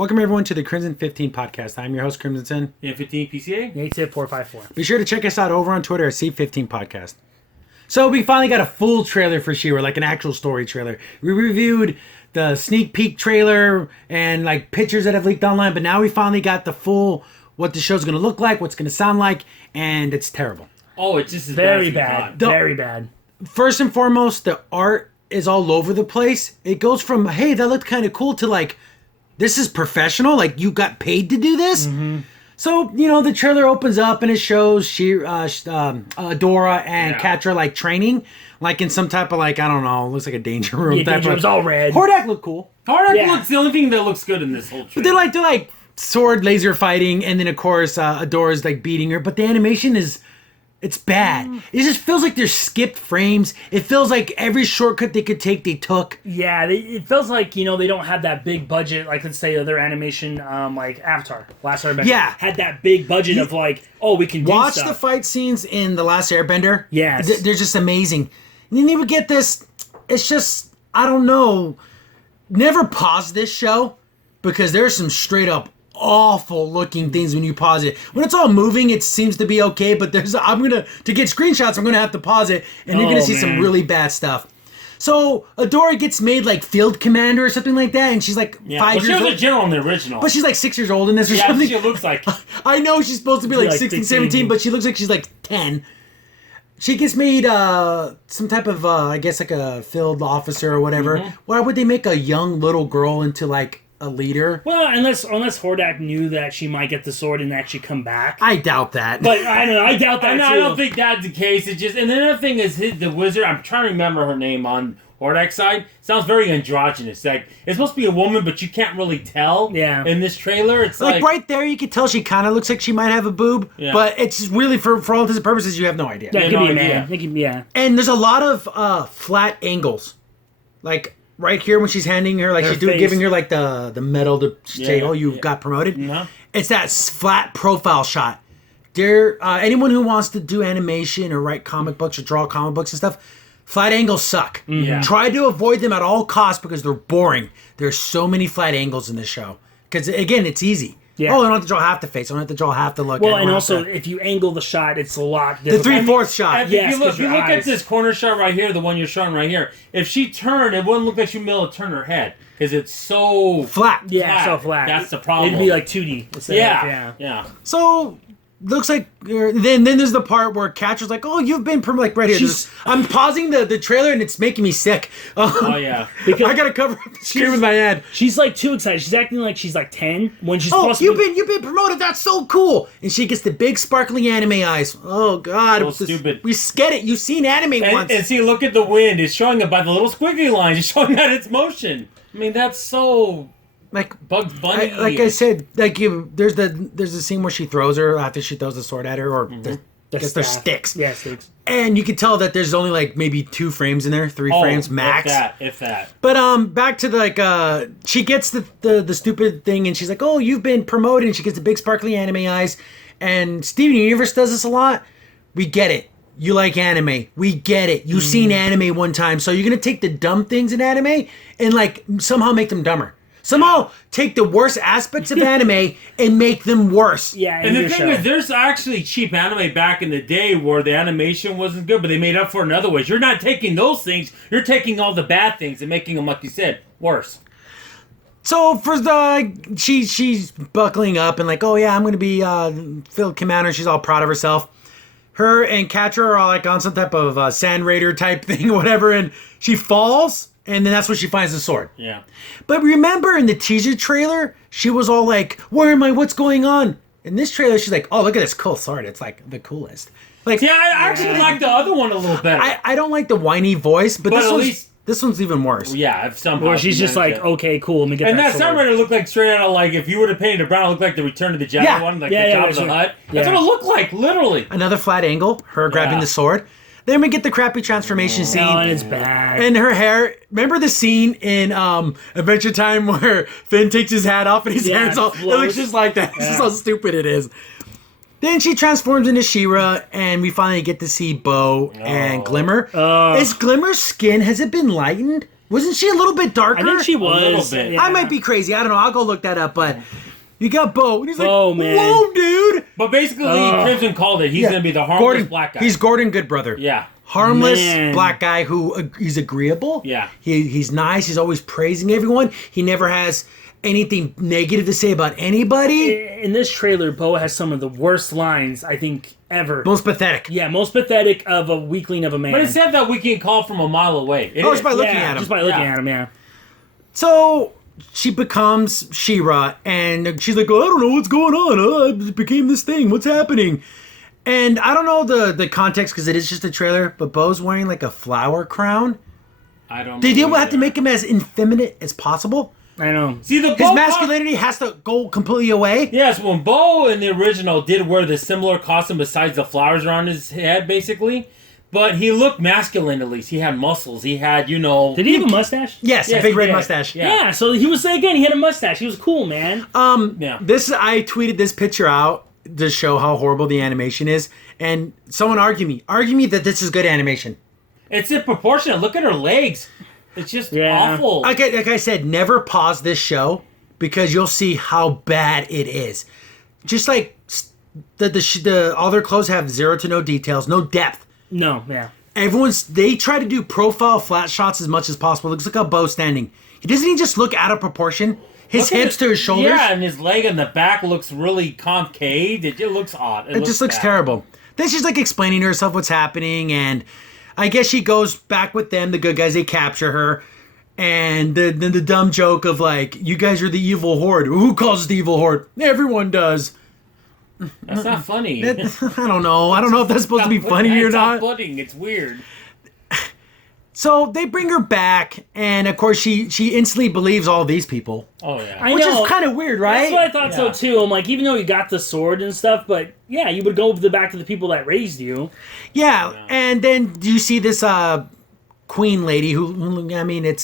Welcome everyone to the Crimson 15 podcast. I'm your host, Crimson Sin. Yeah, 15 PCA. 8-454. Be sure to check us out over on Twitter at C15 Podcast. So we finally got a full trailer for She-Ra, like an actual story trailer. We reviewed the sneak peek trailer and like pictures that have leaked online, but now we finally got the full, what the show's going to look like, what's going to sound like, and it's terrible. Oh, it's just as Very bad. bad. Very bad. First and foremost, the art is all over the place. It goes from, hey, that looked kind of cool to like, this is professional, like you got paid to do this? Mm-hmm. So, you know, the trailer opens up and it shows Adora and Catra like training, like in some type of like, I don't know, looks like a danger room Yeah, type danger of. room's all red. Hordak looked cool. Hordak looks the only thing that looks good in this whole trailer. But they're like sword laser fighting, and then of course Adora's like beating her, but the animation is, it's bad. It just feels like there's skipped frames. It feels like every shortcut they could take, they took. Yeah, it feels like, you know, they don't have that big budget, like let's say their animation, like Avatar, Last Airbender. Yeah. Had that big budget of like, oh, we can do Watch stuff. the fight scenes in The Last Airbender. Yes. They're just amazing. And then you would get this, it's just, I don't know. Never pause this show because there's some straight up awful looking things when you pause it. When it's all moving, it seems to be okay, but to get screenshots, I'm gonna have to pause it, and you're gonna see some really bad stuff. So Adora gets made like field commander or something like that, and she's like 5 years old. She was a general in the original. But she's like 6 years old in this or something. Yeah, she looks like. I know she's supposed to be like 16, 17, but she looks like she's like 10. She gets made some type of, I guess like a field officer or whatever. Mm-hmm. Why would they make a young little girl into like a leader? Well, unless Hordak knew that she might get the sword and actually come back. I doubt that. But I don't know. I doubt that too. I don't think that's the case. It's just, and the other thing is the wizard. I'm trying to remember her name on Hordak's side. Sounds very androgynous. Like it's supposed to be a woman, but you can't really tell. Yeah. In this trailer, it's like right there, you can tell she kind of looks like she might have a boob, but it's really for all intents and purposes, you have no idea. Yeah, it could be a man. Yeah. And there's a lot of flat angles, like right here when she's handing her, like she's giving her like the medal to say, "Oh, you got promoted." Mm-hmm. It's that flat profile shot. There, anyone who wants to do animation or write comic books or draw comic books and stuff, flat angles suck. Yeah. Try to avoid them at all costs because they're boring. There's so many flat angles in this show because again, it's easy. Yeah. Oh, I don't have to draw half the face. I don't have to draw half the look. Well, and also, if you angle the shot, it's a lot different. The 3/4 shot. Yes, if you look at this corner shot right here, the one you're showing right here, if she turned, it wouldn't look like she'd be able to turn her head because it's so flat. Yeah, so flat. That's the problem. It'd be like 2D. Yeah. So looks like then there's the part where Catra's like, "Oh, you've been like right here." I'm pausing the trailer and it's making me sick. Oh yeah, because I gotta cover up the screen with my hand. She's like too excited. She's acting like she's like 10 when she's. Oh, you've been promoted. That's so cool. And she gets the big sparkling anime eyes. Oh God, so stupid. We get it. You've seen anime once. And see, look at the wind. It's showing it by the little squiggly lines. It's showing that it's motion. I mean, that's so. Like Bugs Bunny. I said, like there's the scene where she throws her after she throws the sword at her, or there's sticks. Yeah, sticks. And you can tell that there's only like maybe 2 frames in there, 3 frames max. If that. But back to like she gets the stupid thing, and she's like, "Oh, you've been promoted," and she gets the big sparkly anime eyes. And Steven Universe does this a lot. We get it. You like anime. We get it. You've seen anime one time, so you're gonna take the dumb things in anime and like somehow make them dumber. Somehow take the worst aspects of anime and make them worse. Yeah, and the thing is, there's actually cheap anime back in the day where the animation wasn't good, but they made up for it in other ways. You're not taking those things. You're taking all the bad things and making them, like you said, worse. So for she's buckling up and like, oh yeah, I'm gonna be field commander. She's all proud of herself. Her and Catra are all like on some type of sand raider type thing, whatever, and she falls. And then that's when she finds the sword. Yeah. But remember in the teaser trailer, she was all like, "Where am I? What's going on?" In this trailer, she's like, "Oh, look at this cool sword. It's like the coolest." Like, yeah, I actually like the other one a little better. I don't like the whiny voice, but this one's even worse. Yeah, if somehow. Or she's just like, okay, cool, let me get and that sword. And that Sunrider looked like straight out of like, if you would have painted it brown, it looked like the Return of the Jedi one, like the Jabba the Hutt. That's what it looked like, literally. Another flat angle, her grabbing the sword. Then we get the crappy transformation scene. Oh, and it's bad. And her hair. Remember the scene in Adventure Time where Finn takes his hat off and his hair's all... It looks just like that. This is how stupid it is. Then she transforms into She-Ra, and we finally get to see Bo and Glimmer. Is Glimmer's skin, has it been lightened? Wasn't she a little bit darker? I think she was. little bit. Yeah. I might be crazy. I don't know. I'll go look that up. But you got Bo. And he's Bo, like, man. whoa, dude. But basically, Crimson called it. He's going to be the harmless Gordon, black guy. He's Gordon Goodbrother. Yeah. Harmless Man. black guy who he's agreeable. Yeah. He's nice. He's always praising everyone. He never has anything negative to say about anybody. In this trailer, Bo has some of the worst lines I think ever. Most pathetic. Yeah, most pathetic of a weakling of a man. But it said that we can call from a mile away. It Oh, is. just by looking yeah, at him. just by looking Yeah. at him, yeah. So she becomes She-Ra, and she's like, oh, I don't know what's going on. It became this thing. What's happening? And I don't know the context because it is just a trailer, but Bo's wearing like a flower crown. I don't know. They did have either. to make him as effeminate as possible. I know. See, the His Bo masculinity has to go completely away. Yes, when Bo in the original did wear the similar costume besides the flowers around his head, basically. But he looked masculine at least. He had muscles. He had, Did he have a mustache? Yes, Yes, a big he red did. mustache. Yeah. So he was, again, he had a mustache. He was cool, man. Yeah. I tweeted this picture out to show how horrible the animation is, and someone argue me that this is good animation. It's disproportionate. Look at her legs. It's just Yeah. awful. Like I said, never pause this show because you'll see how bad it is. Just like the all their clothes have zero to no details, no depth. No, yeah. They try to do profile flat shots as much as possible. Look how Bo's standing. Doesn't he just look out of proportion? His Look at hips to his shoulders. Yeah, and his leg in the back looks really concave. It just looks odd. It just looks bad. terrible. Then she's like explaining to herself what's happening, and I guess she goes back with them, the good guys. They capture her, and then the dumb joke of like, "You guys are the evil horde." Who calls us the evil horde? Everyone does. That's not funny. I don't know. I don't know if that's supposed to be funny or It's not. off-putting. It's weird. So they bring her back, and of course she instantly believes all these people, Oh yeah. I which know. is kind of weird, right? That's what I thought so Yeah. too. I'm like, even though you got the sword and stuff, but yeah, you would go back to the people that raised you. Yeah, and then do you see this queen lady who I mean,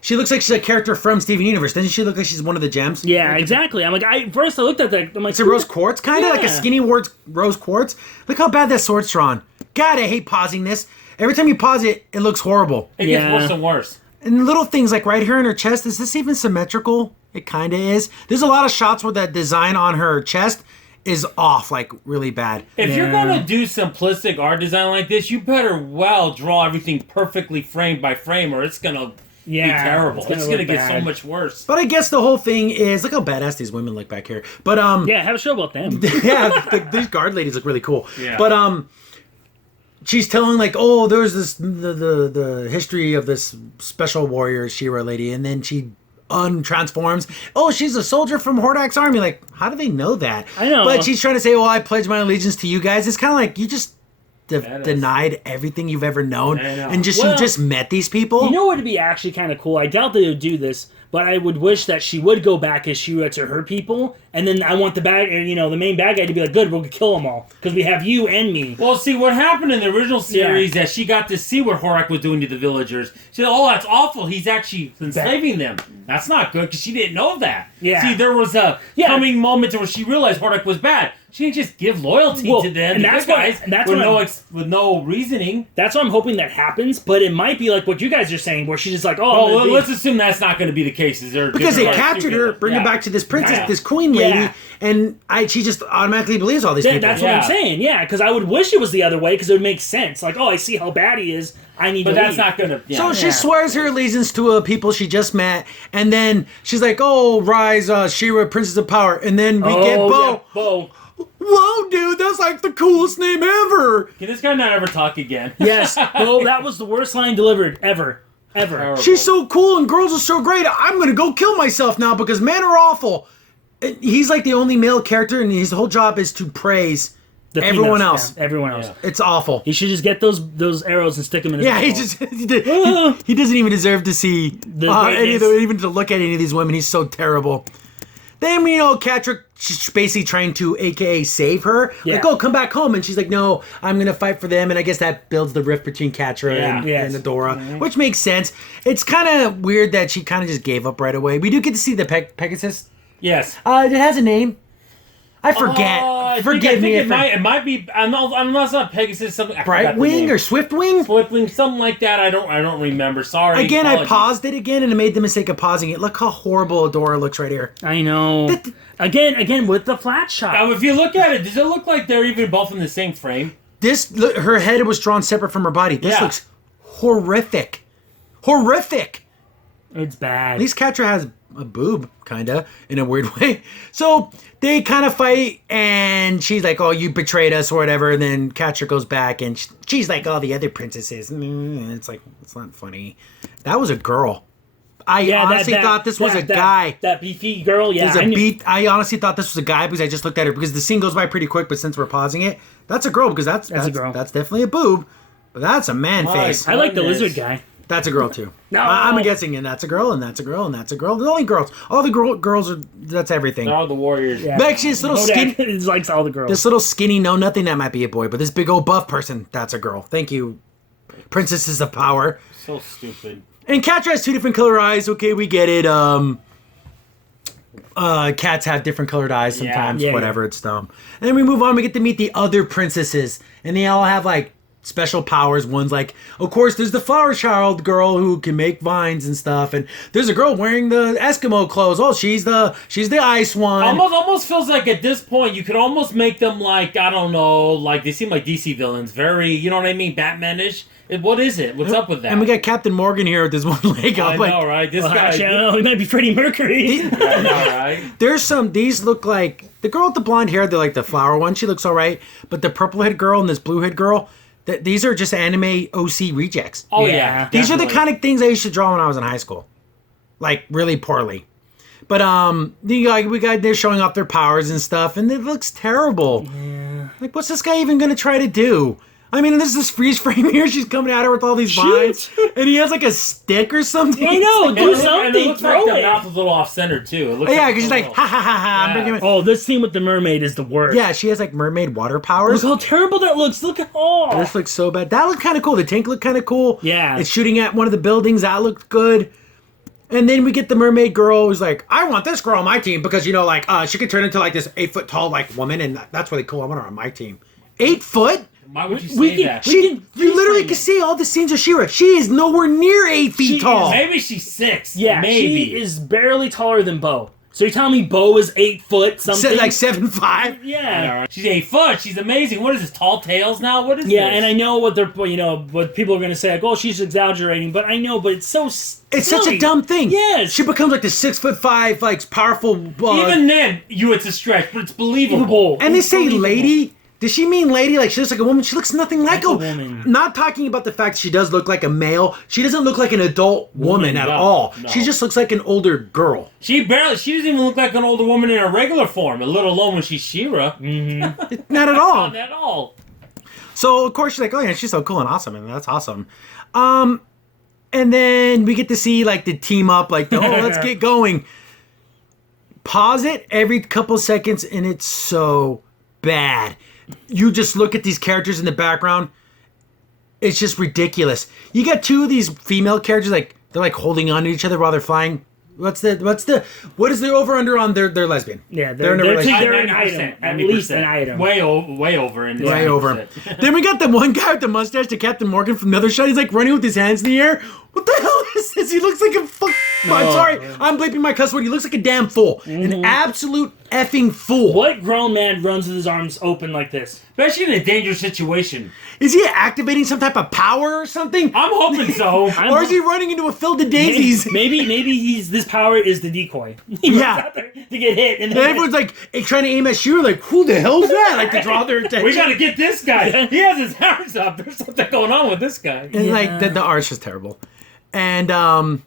she looks like she's a character from Steven Universe. Doesn't she look like she's one of the gems? Yeah, exactly. I'm like, first I looked at that. I'm like, It's a rose quartz, kind of like a Yeah. skinny rose quartz. Look how bad that sword's drawn. God, I hate pausing this. Every time you pause it, it looks horrible. It gets Yeah. worse and worse. And little things like right here in her chest, is this even symmetrical? It kind of is. There's a lot of shots where that design on her chest is off, like really bad. If you're Yeah. gonna do simplistic art design like this, you better draw everything perfectly frame by frame, or it's gonna be terrible. It's gonna look get so bad. much worse. But I guess the whole thing is, look how badass these women look back here. But Yeah, have a show about them. yeah, these guard ladies look really cool. Yeah. But she's telling like, oh, there's this the history of this special warrior She-Ra lady, and then she untransforms. Oh, she's a soldier from Hordak's army. Like, how do they know that? I know. But she's trying to say, oh, I pledge my allegiance to you guys. It's kind of like you just That is- denied everything you've ever known, I know. and you Well, just met these people. You know what would be actually kind of cool? I doubt they would do this, but I would wish that she would go back as She-Ra to her people, and then I want the main bad guy to be like, good, we'll kill them all because we have you and me. Well, see, what happened in the original series that she got to see what Hordak was doing to the villagers. She said, oh, that's awful. He's actually enslaving them. That's not good because she didn't know that. Yeah. See, there was a coming moment where she realized Hordak was bad. She didn't just give loyalty to them, and the that's good guys, what- and that's with, what with no reasoning. That's why I'm hoping that happens, but it might be like what you guys are saying, where she's just like, Oh, I'm gonna be- let's assume that's not going to be the case. Is there because they different, captured her, bring her back to this princess, Yeah. this queen lady, Yeah. and she just automatically believes all these people. That's what I'm Yeah. saying, yeah, because I would wish it was the other way, because it would make sense. Like, oh, I see how bad he is, I need But to that's leave. not going to. Yeah. So she swears her allegiance to people she just met, and then she's like, "Oh, rise, She-Ra, Princess of Power," and then we get Bo. Yeah, Bo. Whoa, dude, that's like the coolest name ever. Can this guy not ever talk again? Yes, Bo, that was the worst line delivered ever. Terrible. She's so cool and girls are so great. I'm gonna go kill myself now because men are awful. He's like the only male character, and his whole job is to praise The everyone females, else. yeah, everyone else. Yeah. It's awful. He should just get those arrows and stick them in his Yeah, he eyeball. just he doesn't even deserve to see any of greatness. even to look at any of these women. He's so terrible. Then Catrick basically trying to AKA save her. Yeah. Like, oh, come back home, and she's like, no, I'm gonna fight for them, and I guess that builds the rift between Catra and, Yes. and Adora, which makes sense. It's kind of weird that she kind of just gave up right away. We do get to see the Pegasus. Yes. It has a name. I forget. Oh, Forgive me it might be. I know it's not Pegasus. Something. Brightwing or Swiftwing. Swiftwing, something like that. I don't remember. Sorry. Again, apologies. I paused it again and I made the mistake of pausing it. Look how horrible Adora looks right here. I know. Again with the flat shot. Now, if you look at it, does it look like they're even both in the same frame? Her head was drawn separate from her body. This looks horrific. Horrific. It's bad. At least Catra has a boob, kinda, in a weird way. So they kind of fight, and she's like, "Oh, you betrayed us," or whatever. And then Catra goes back, and she's like, "All the other princesses." And it's like, it's not funny. That was a girl. I honestly thought this was a guy. That beefy girl, yeah. I honestly thought this was a guy because I just looked at her because the scene goes by pretty quick. But since we're pausing it, that's a girl because that's a girl. That's definitely a boob. But that's a man face. I like the lizard guy. That's a girl too. No, I'm guessing, and that's a girl, and that's a girl, and that's a girl. They're only girls. All the girls are. That's everything. They're all the warriors. Yeah. But actually, this little skinny. He likes all the girls. This little skinny, no nothing. That might be a boy, but this big old buff person, that's a girl. Thank you, Princesses of Power. So stupid. And Catra has 2 different color eyes. Okay, we get it. Cats have different colored eyes sometimes. Whatever, it's dumb. And then we move on. We get to meet the other princesses, and they all have like special powers. One's like, of course, there's the flower child girl who can make vines and stuff, and there's a girl wearing the Eskimo clothes. Oh, she's the ice one. Almost feels like at this point you could almost make them like, I don't know, like they seem like DC villains, very, you know what I mean, Batman-ish. What is it? What's up with that? And we got Captain Morgan here with this one leg up. I know, right? This guy. Actually, I don't know. He might be Freddie Mercury. I know, right? There's these look like the girl with the blonde hair. They're like the flower one. She looks all right, but the purple head girl and this blue head girl. These are just anime OC rejects. Oh yeah, these are the kind of things I used to draw when I was in high school, like really poorly. But they're showing off their powers and stuff, and it looks terrible. Yeah. Like, what's this guy even gonna try to do? I mean, there's this freeze frame here. She's coming at her with all these vines, and he has like a stick or something. I know, do something. And it looks like the mouth is a little off center too. It looks because she's like, ha ha ha ha. I'm bringing it. Oh, this scene with the mermaid is the worst. Yeah, she has like mermaid water powers. Look how terrible that looks. Look at This looks so bad. That looked kind of cool. The tank looked kind of cool. Yeah. It's shooting at one of the buildings. That looked good. And then we get the mermaid girl who's like, I want this girl on my team because, you know, like, she could turn into like this 8-foot tall like woman, and that's really cool. I want her on my team. 8 foot? Why would you say that? You literally can see all the scenes of She-Ra. She is nowhere near 8 feet tall. Maybe she's 6. Yeah, maybe. she is barely taller than Bo. So you're telling me Bo is 8 foot something? Like 7'5"? Yeah. Right. She's 8 foot. She's amazing. What is this? Tall tales now? What is this? Yeah, and I know what what people are going to say, like, oh, she's exaggerating, but I know, but it's so It's such a dumb thing. Yes. She becomes like the 6'5", like powerful. Even then, it's a stretch, but it's believable. And they say lady. Does she mean lady? Like she looks like a woman? She looks nothing like a woman. Not talking about the fact that she does look like a male. She doesn't look like an adult woman at all. No. She just looks like an older girl. She doesn't even look like an older woman in her regular form, let alone when she's She-Ra. Mm-hmm. Not at all. Not at all. So of course she's like, oh yeah, she's so cool and awesome, and that's awesome. And then we get to see like the team up, like, oh, let's get going. Pause it every couple seconds, and it's so bad. You just look at these characters in the background. It's just ridiculous. You got 2 of these female characters, like they're like holding on to each other while they're flying. What is the over under on their lesbian? Yeah, they're an item. At least an item. Way over. Way over. Then we got the one guy with the mustache, to Captain Morgan from the other shot. He's like running with his hands in the air. What the hell is this? He looks like a fuck. No. I'm sorry. I'm bleeping my cuss word. He looks like a damn fool. Mm-hmm. An absolute effing fool. What grown man runs with his arms open like this? Especially in a dangerous situation. Is he activating some type of power or something? I'm hoping so. Or is he running into a field of daisies? Maybe this power is the decoy. He runs out there to get hit, and then everyone's like trying to aim at She-Ra, like, who the hell's that? Like, to draw their attention. We gotta get this guy. He has his arms up. There's something going on with this guy. And like the art's just terrible. And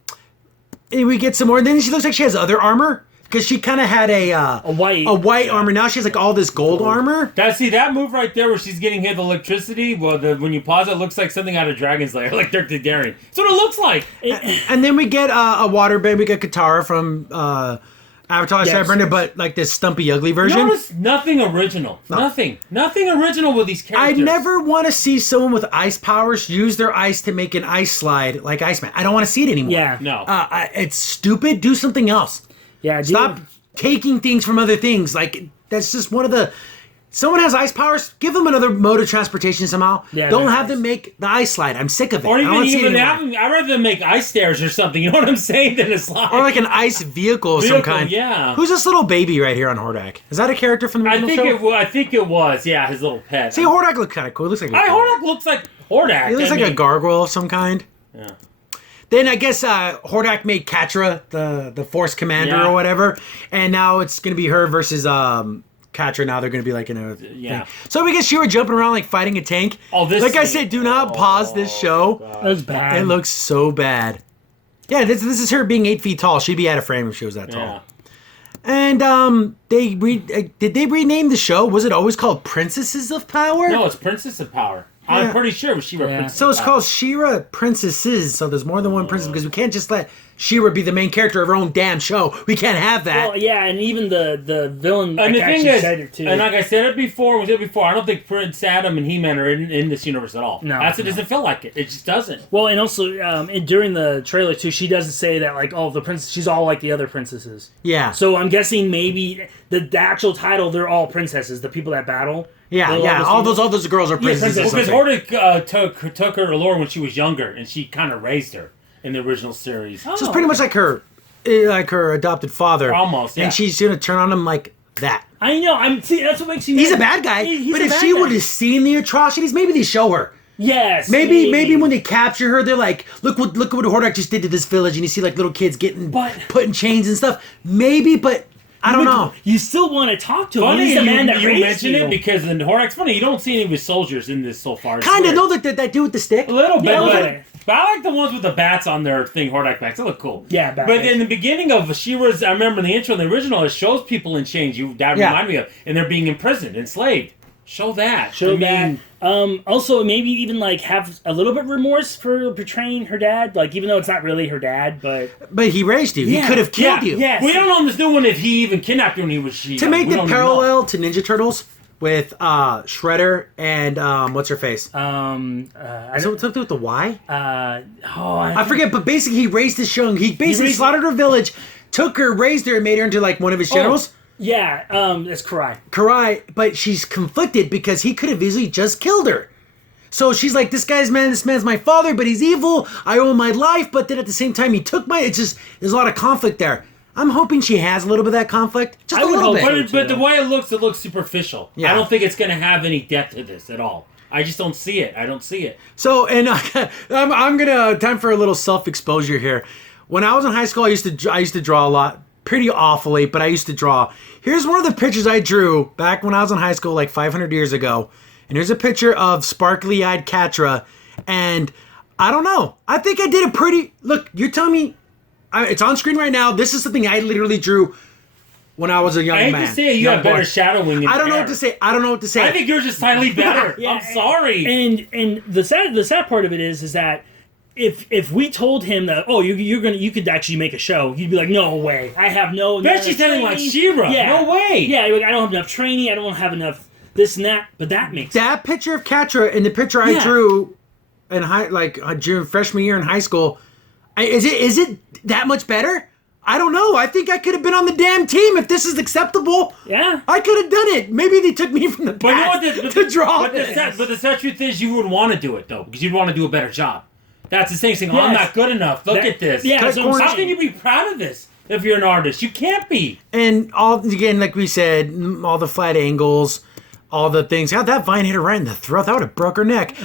we get some more. And then she looks like she has other armor. Because she kind of had a white armor. Now she has like all this gold armor. That move right there where she's getting hit with electricity. Well, when you pause it, looks like something out of Dragon's Lair, like Dirk the Daring. That's what it looks like. And then we get a water babe. We get Katara from Avatar: Airbender, but like this stumpy, ugly version. Notice nothing original. No. Nothing original with these characters. I never want to see someone with ice powers use their ice to make an ice slide like Iceman. I don't want to see it anymore. Yeah. No. It's stupid. Do something else. Yeah. Stop taking things from other things. Like, that's just one of the Someone has ice powers. Give them another mode of transportation somehow. Yeah, Don't they're have nice. them make the ice slide. I'm sick of it. Or I don't wanna see it even anymore. I'd rather them make ice stairs or something. You know what I'm saying? Than a slide. Or like an ice vehicle of some kind. Yeah. Who's this little baby right here on Hordak? Is that a character from the I original think show? I think it was. Yeah, his little pet. See, Hordak looks kind of cool. He looks like Hordak looks like Hordak. He looks like a gargoyle of some kind. Yeah. Then I guess Hordak made Katra the Force Commander Yeah. or whatever, and now it's gonna be her versus Katra. Now they're gonna be like in a Yeah. thing. So we guess she were jumping around like fighting a tank. Oh, this like I thing- said, do not pause this show. That's bad. It looks so bad. Yeah, this is her being 8 feet tall. She'd be out of frame if she was that tall. Yeah. And did they rename the show? Was it always called Princesses of Power? No, it's Princess of Power. Yeah. I'm pretty sure it was She-Ra Yeah. Princess So it's of Power. called She-Ra Princesses. So there's more than one princess because we can't just let She-Ra be the main character of her own damn show. We can't have that. Well, yeah, and even the villain And the like, thing actually is, said it too. and like I said it before, I don't think Prince Adam and He-Man are in this universe at all. No, It doesn't feel like it. It just doesn't. well, and also during the trailer too, she doesn't say that like, oh, the princess, she's all like the other princesses. Yeah. So I'm guessing maybe the actual title, they're all princesses. The people that battle. Yeah, They're yeah. All females. those girls are princesses. princesses. or Because something. Hordak took her to Lore when she was younger, and she kind of raised her in the original series. So it's pretty much like her adopted father. Almost, yeah. And she's gonna turn on him like that. I know. See, that's what makes you. He's a bad guy. He's But a if bad she guy. would have seen the atrocities, maybe they show her. Yes. Maybe when they capture her, they're like, look what Hordak just did to this village, and you see like little kids getting put in chains and stuff. Maybe, but I don't know. You still want to talk to him. Funny He's the man that you raised mention you. it because in Hordak's funny. You don't see any of his soldiers in this so far. It's Kind of weird. know that dude with the stick. A little bit, Yeah, a little but, bit. but I like the ones with the bats on their thing, Hordak bats. They look cool. Yeah, bat But bats. in the beginning of She-Ra's, I remember in the intro, in the original, it shows people in chains. That remind me of, and they're being imprisoned, enslaved. Show that. Show I mean, that. Also, maybe even like have a little bit remorse for betraying her dad. Like, even though it's not really her dad, but But he raised you. Yeah, He could have killed yeah, you. yes. We don't know in this new one if he even kidnapped her when he was she. To make we the don't even know. parallel to Ninja Turtles with Shredder and what's her face? I don't. Something with the Y? I I forget, but basically he raised his young. He basically raised- slaughtered her village, took her, raised her, and made her into like one of his generals. Yeah, that's Karai. Karai, but she's conflicted because he could have easily just killed her. So she's like, this man's my father, but he's evil. I owe him my life, but then at the same time he took it's just, there's a lot of conflict there. I'm hoping she has a little bit of that conflict. Just I a would little hope bit. so. But the way it looks superficial. Yeah. I don't think it's going to have any depth to this at all. I just don't see it. I don't see it. So, and I'm gonna time for a little self-exposure here. When I was in high school, I used to draw a lot, pretty awfully, but I used to draw. Here's one of the pictures I drew back when I was in high school, like 500 years ago. And here's a picture of sparkly-eyed Katra, and I don't know. I think I did a pretty. Look, you're telling me it's on screen right now. This is something I literally drew when I was a young I hate man. to say it, you young have better boy. shadowing. In I don't know hair. what to say. I don't know what to say. I think yours is slightly better. Yeah, I'm sorry. And the sad part of it is that if we told him that you could actually make a show, he'd be like, no way, I have no. Bet she's sounding like She-Ra. Yeah. No way. Yeah, like, I don't have enough training. I don't have enough this and that. But that makes that picture of Katra and the picture I Yeah. drew in during freshman year in high school, is it that much better? I don't know. I think I could have been on the damn team if this is acceptable. Yeah. I could have done it. Maybe they took me from the But you know past what? to draw but this. the sad truth is, you would want to do it though, because you'd want to do a better job. That's the same thing. Oh, I'm Yes. not good enough. Look at this. Yeah, Cut so I'm corners. How can you be proud of this if you're an artist? You can't be. And again, like we said, all the flat angles, all the things. God, that vine hit her right in the throat. That would have broke her neck.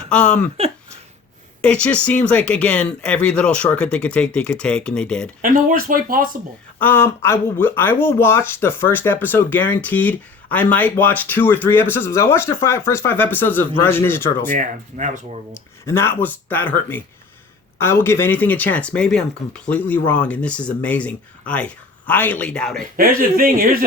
It just seems like, again, every little shortcut they could take, and they did. In the worst way possible. I will watch the first episode guaranteed. I might watch 2 or 3 episodes. Because I watched the first 5 episodes of Rise of Ninja Turtles, Yeah, that was horrible. and that hurt me. I will give anything a chance. Maybe I'm completely wrong, and this is amazing. I highly doubt it. Here's the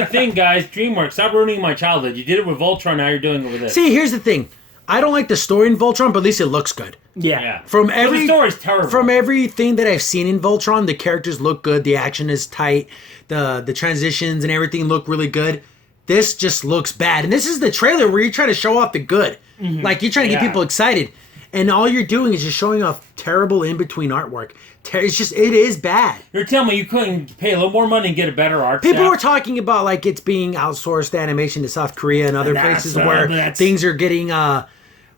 thing, guys. DreamWorks, stop ruining my childhood. You did it with Voltron. Now you're doing it with this. See, here's the thing. I don't like the story in Voltron, but at least it looks good. Yeah. Yeah. From But every the story's terrible. From everything that I've seen in Voltron, the characters look good, the action is tight, the transitions and everything look really good. This just looks bad. And this is the trailer where you're trying to show off the good. Like you're trying to get Yeah. people excited. and all you're doing is just showing off terrible in-between artwork. It is bad. You're telling me you couldn't pay a little more money and get a better art People staff? were talking about like it's being outsourced animation to South Korea and other places where things are getting,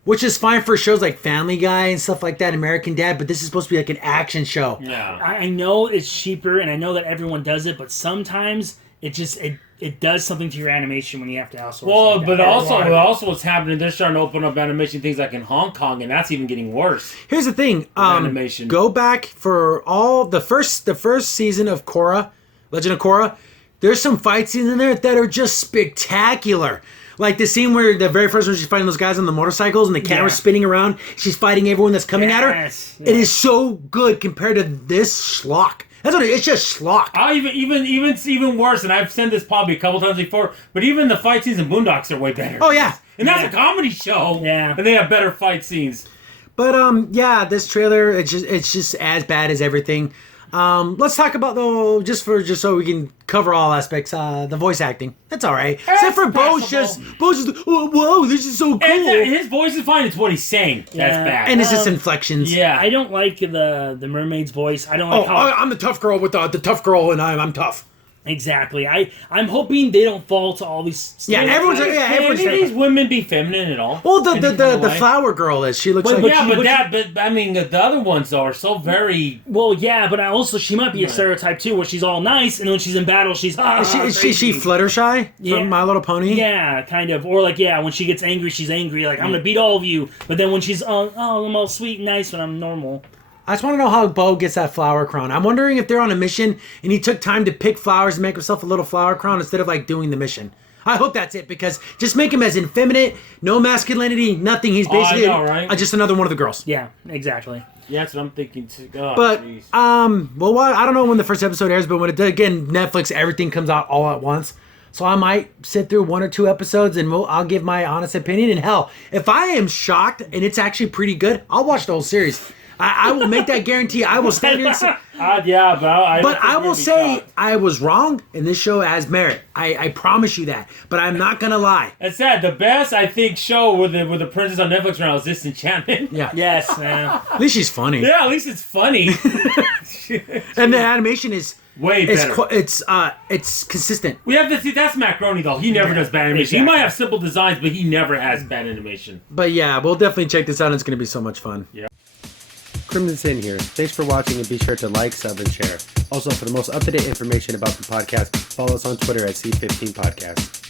which is fine for shows like Family Guy and stuff like that, American Dad, but this is supposed to be like an action show. Yeah. I know it's cheaper, and I know that everyone does it, but sometimes it does something to your animation when you have to outsource. Well, like but that. also what's happening, they're starting to open up animation things like in Hong Kong, and that's even getting worse. Here's the thing. Animation. Go back for all the first season of Korra, Legend of Korra. There's some fight scenes in there that are just spectacular. Like the scene where the very first one she's fighting those guys on the motorcycles and the camera's spinning around. She's fighting everyone that's coming at her. Yeah. It is so good compared to this schlock. That's what it's just schlock. Even worse, and I've said this probably a couple times before, but even the fight scenes in Boondocks are way better. Oh yeah. And that's a comedy show. Yeah. And they have better fight scenes. But this trailer, it's just as bad as everything. Let's talk about though, just so we can cover all aspects. The voice acting, that's all right. Except for Bo's just, oh, whoa, this is so cool. And his voice is fine. It's what he's saying that's bad. And it's just inflections. Yeah. I don't like the mermaid's voice. I don't like how... I'm the tough girl with the tough girl, and I'm tough. Exactly. I'm hoping they don't fall to all these... Yeah, everyone's Can these women be feminine at all? Well, the flower girl is. She looks like... But I mean, the other ones though are so very... Well, yeah, but also she might be a stereotype too, where she's all nice, and when she's in battle, she's... Is she Fluttershy from My Little Pony? Yeah, kind of. Or like, when she gets angry, she's angry, like, I'm gonna beat all of you. But then when she's, I'm all sweet and nice when I'm normal. I just want to know how Bo gets that flower crown. I'm wondering if they're on a mission and he took time to pick flowers and make himself a little flower crown instead of like doing the mission. I hope that's it, because just make him as effeminate, no masculinity, nothing. He's basically just another one of the girls. Yeah, exactly. Yeah, that's what I'm thinking too. Oh, but geez. I don't know when the first episode airs, but when it does, again, Netflix, everything comes out all at once. So I might sit through 1 or 2 episodes and I'll give my honest opinion. And hell, if I am shocked and it's actually pretty good, I'll watch the whole series. I will make that guarantee. I will stand here and say... but I will say I was wrong, and this show has merit. I promise you that. But I'm not going to lie. It's sad. The best, I think, show with the princess on Netflix right now is Disenchantment. Yeah. Yes, man. At least she's funny. Yeah, at least it's funny. And the animation is... way better. It's consistent. We have to see, that's Macaroni though. He never does bad animation. Exactly. He might have simple designs, but he never has bad animation. But yeah, we'll definitely check this out. It's going to be so much fun. Yeah. Crimson Sin here. Thanks for watching, and be sure to like, sub, and share. Also, for the most up-to-date information about the podcast, follow us on Twitter at C15 Podcast.